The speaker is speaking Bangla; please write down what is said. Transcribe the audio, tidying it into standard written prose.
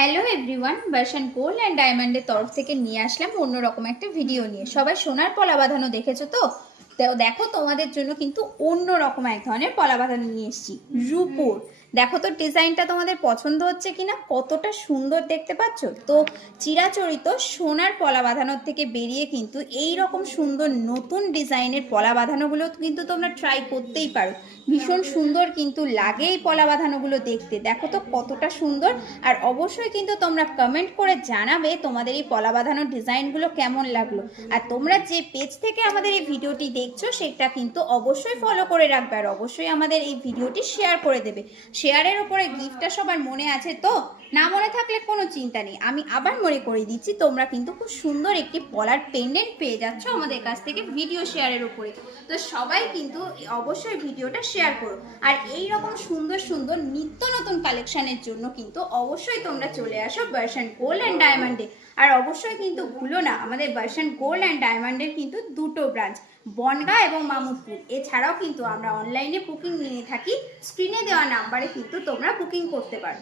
হ্যালো এভরিওয়ান, বার্শান গোল্ড অ্যান্ড ডায়মন্ডের তরফ থেকে নিয়ে আসলাম অন্যরকম একটা ভিডিও নিয়ে। সবাই সোনার পলা বাঁধানো দেখেছো তো? দেখো তোমাদের জন্য কিন্তু অন্যরকম এক ধরনের পলা বাঁধানো নিয়ে এসেছি, রূপোর। দেখো তো ডিজাইনটা তোমাদের পছন্দ হচ্ছে কিনা, কতটা সুন্দর দেখতে পাচ্ছ তো। চিরাচরিত সোনার পলা বাঁধানোর থেকে বেরিয়ে কিন্তু এই রকম সুন্দর নতুন ডিজাইনের পলা বাঁধানোগুলো কিন্তু তোমরা ট্রাই করতেই পারো। ভীষণ সুন্দর কিন্তু লাগে এই পলা বাঁধানোগুলো দেখতে। দেখো তো কতটা সুন্দর। আর অবশ্যই কিন্তু তোমরা কমেন্ট করে জানাবে তোমাদের এই পলা বাঁধানোর ডিজাইনগুলো কেমন লাগলো। আর তোমরা যে পেজ থেকে আমাদের এই ভিডিওটি দেখছো সেটা কিন্তু অবশ্যই ফলো করে রাখবে, আর অবশ্যই আমাদের এই ভিডিওটি শেয়ার করে দেবে। শেয়ারের উপরে গিফটটা সবার মনে আছে তো? না মনে থাকলে কোনো চিন্তা নেই, আমি আবার মনে করে দিচ্ছি, তোমরা কিন্তু খুব সুন্দর একটি পলার পেন্ডেন্ট পেয়ে যাচ্ছ আমাদের কাছ থেকে ভিডিও শেয়ারের উপরে। তো সবাই কিন্তু অবশ্যই ভিডিওটা শেয়ার করো। আর এই রকম সুন্দর সুন্দর নিত্য নতুন কালেকশনের জন্য কিন্তু অবশ্যই তোমরা চলে আসো বার্শান গোল্ড অ্যান্ড ডায়মন্ডে। আর অবশ্যই কিন্তু ভুলো না, আমাদের বার্শান গোল্ড অ্যান্ড ডায়মন্ডের কিন্তু দুটো ব্রাঞ্চ, বনগাঁ এবং মামুদপুর। এছাড়াও কিন্তু আমরা অনলাইনে বুকিং নিয়ে থাকি, স্ক্রিনে দেওয়া নাম্বারে কিন্তু তোমরা বুকিং করতে পারো।